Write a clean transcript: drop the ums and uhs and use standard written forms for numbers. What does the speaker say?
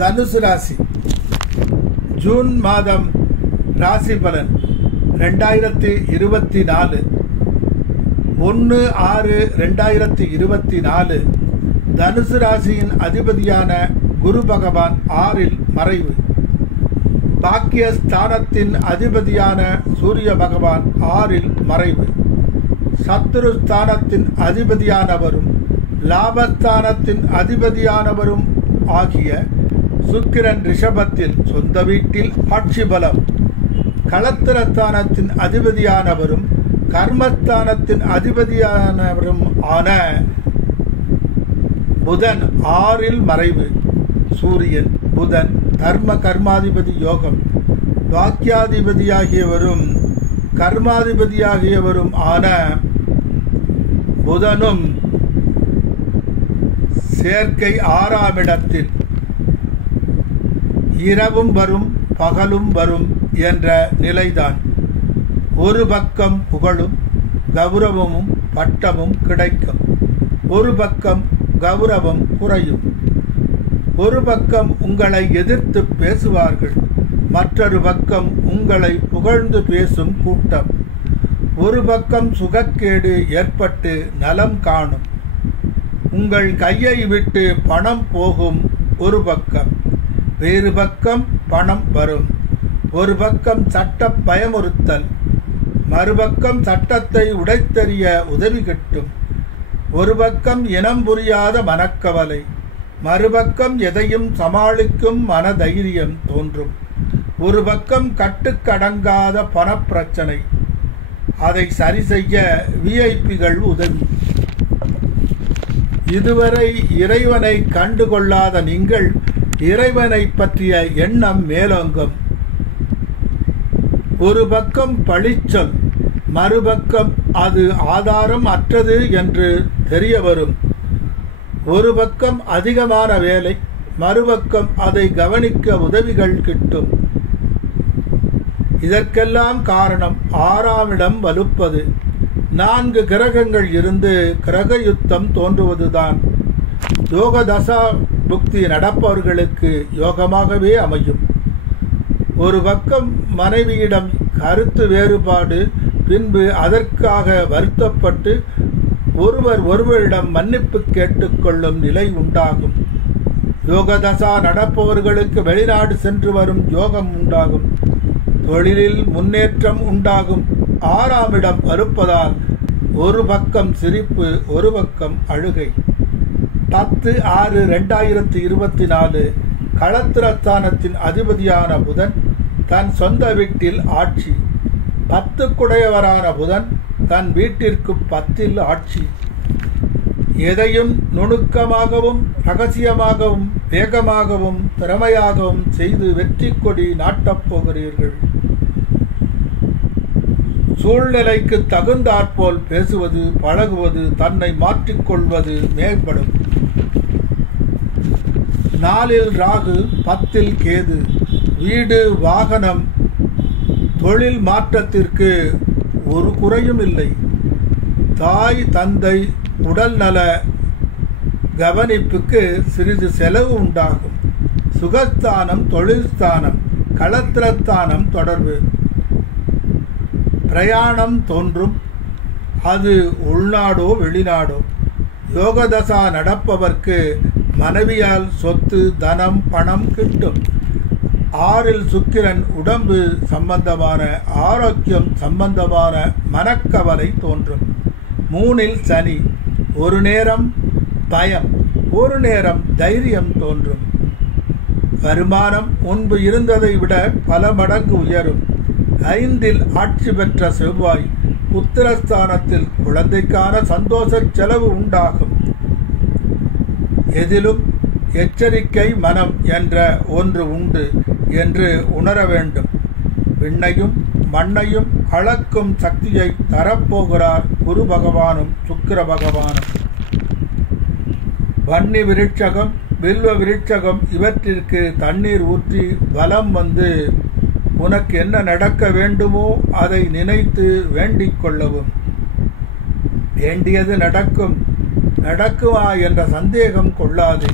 தனுசு ராசி ஜூன் மாதம் ராசி பலன் 2024 1/6/2024 தனுசு ராசியின் அதிபதியான குரு பகவான் 6இல் மறைவு. பாக்கியஸ்தானத்தின் அதிபதியான சூரிய பகவான் 6இல் மறைவு. சத்துருஸ்தானத்தின் அதிபதியானவரும் லாபஸ்தானத்தின் அதிபதியானவரும் ஆகிய சுக்கிரன் ரிஷபத்தில் சொந்த வீட்டில் ஆட்சி பலம். களத்திரஸ்தானத்தின் அதிபதியானவரும் கர்மஸ்தானத்தின் அதிபதியானவரும் ஆன புதன் 6இல் மறைவு. சூரியன் புதன் தர்ம கர்மாதிபதி யோகம், பாக்கியாதிபதியாகியவரும் கர்மாதிபதியாகியவரும் ஆன புதனும் சேர்க்கை 6ஆம் இடத்தில். இரவும் வரும் பகலும் வரும் என்ற நிலைதான். ஒரு பக்கம் புகழும் கௌரவமும் பட்டமும் கிடைக்கும், ஒரு பக்கம் கௌரவம் குறையும். ஒரு பக்கம் உங்களை எதிர்த்து பேசுவார்கள், மற்றொரு பக்கம் உங்களை புகழ்ந்து பேசும் கூட்டம். ஒரு பக்கம் சுகக்கேடு ஏற்பட்டு நலம் காணும். உங்கள் கையை விட்டு பணம் போகும் ஒரு பக்கம், வேறு பக்கம் பணம் வரும். ஒரு பக்கம் சட்ட பயமுறுத்தல், மறுபக்கம் சட்டத்தை உடைத்தெறிய உதவி கிட்டும். ஒரு பக்கம் இனம் புரியாத மனக்கவலை, மறுபக்கம் எதையும் சமாளிக்கும் மனதைரியம் தோன்றும். ஒரு பக்கம் கட்டுக்கடங்காத பணப்பிரச்சனை, அதை சரி செய்ய விஐபிகள் உதவி. இதுவரை இறைவனை கண்டுகொள்ளாத நீங்கள் இறைவனை பற்றிய எண்ணம் மேலோங்கும். ஒரு பக்கம் பழிச்சொல், மறுபக்கம் அது ஆதாரம் அற்றது என்று தெரிய வரும். ஒரு பக்கம் அதிகமான வேலை, மறுபக்கம் அதை கவனிக்க உதவிகள் கிட்டும். இதற்கெல்லாம் காரணம் 6ஆம் இடம் வலுப்பது. 4 கிரகங்கள் இருந்து கிரக யுத்தம் தோன்றுவதுதான். யோக தசா புக்தி நடப்பவர்களுக்கு யோகமாகவே அமையும். ஒரு பக்கம் மனைவியிடம் கருத்து வேறுபாடு, பின்பு அதற்காக வருத்தப்பட்டு ஒருவரிடம் மன்னிப்பு கேட்டுக்கொள்ளும் நிலை உண்டாகும். யோகதசா நடப்பவர்களுக்கு வெளிநாடு சென்று வரும் யோகம் உண்டாகும். தொழிலில் முன்னேற்றம் உண்டாகும். 6ஆம் இடம் வருப்பதால் ஒரு பக்கம் சிரிப்பு, ஒரு பக்கம் அழுகை. 10/6/2024 களத்திரஸ்தானத்தின் அதிபதியான புதன் தன் சொந்த வீட்டில் ஆட்சி. 10க்குடையவரான புதன் தன் வீட்டிற்கு 10இல் ஆட்சி. எதையும் நுணுக்கமாகவும் ரகசியமாகவும் வேகமாகவும் திறமையாகவும் செய்து வெற்றி கொடி நாட்டப் போகிறீர்கள். சூழ்நிலைக்கு தகுந்தாற்போல் பேசுவது, பழகுவது, தன்னை மாற்றிக்கொள்வது மேம்படும். 4இல் ராகு, 10இல் கேது. வீடு, வாகனம், தொழில் மாற்றத்திற்கு ஒரு குறையும் இல்லை. தாய் தந்தை உடல்நல கவனிப்புக்கு சிறிது செலவு உண்டாகும். சுகஸ்தானம், தொழில்ஸ்தானம், களத்திரஸ்தானம் தொடர்பு. பிரயாணம் தோன்றும், அது உள்நாடோ வெளிநாடோ. யோகதசா நடப்பவர்க்கு மனைவியால் சொத்து, தனம், பணம் கிட்டும். 6இல் சுக்கிரன் உடம்பு சம்பந்தமான ஆரோக்கியம் சம்பந்தமான மனக்கவலை தோன்றும். 3இல் சனி, ஒரு நேரம் பயம், ஒரு நேரம் தைரியம் தோன்றும். வருமானம் முன்பு இருந்ததை விட பல மடங்கு உயரும். 5இல் ஆட்சி பெற்ற செவ்வாய் புத்திரஸ்தானத்தில் குழந்தைக்கான சந்தோஷ செலவு உண்டாகும். எதிலும் எச்சரிக்கை மனம் என்ற ஒன்று உண்டு என்று உணர வேண்டும். விண்ணையும் மண்ணையும் அளக்கும் சக்தியை தரப்போகிறார் குரு பகவானும் சுக்கிர பகவானும். வன்னி விருட்சகம், வில்வ விருட்சகம் இவற்றிற்கு தண்ணீர் ஊற்றி வலம் வந்து உனக்கு என்ன நடக்க வேண்டுமோ அதை நினைத்து வேண்டிக் கொள்ளவும். வேண்டியது நடக்கும், நடக்குமா என்ற சந்தேகம் கொள்ளாது.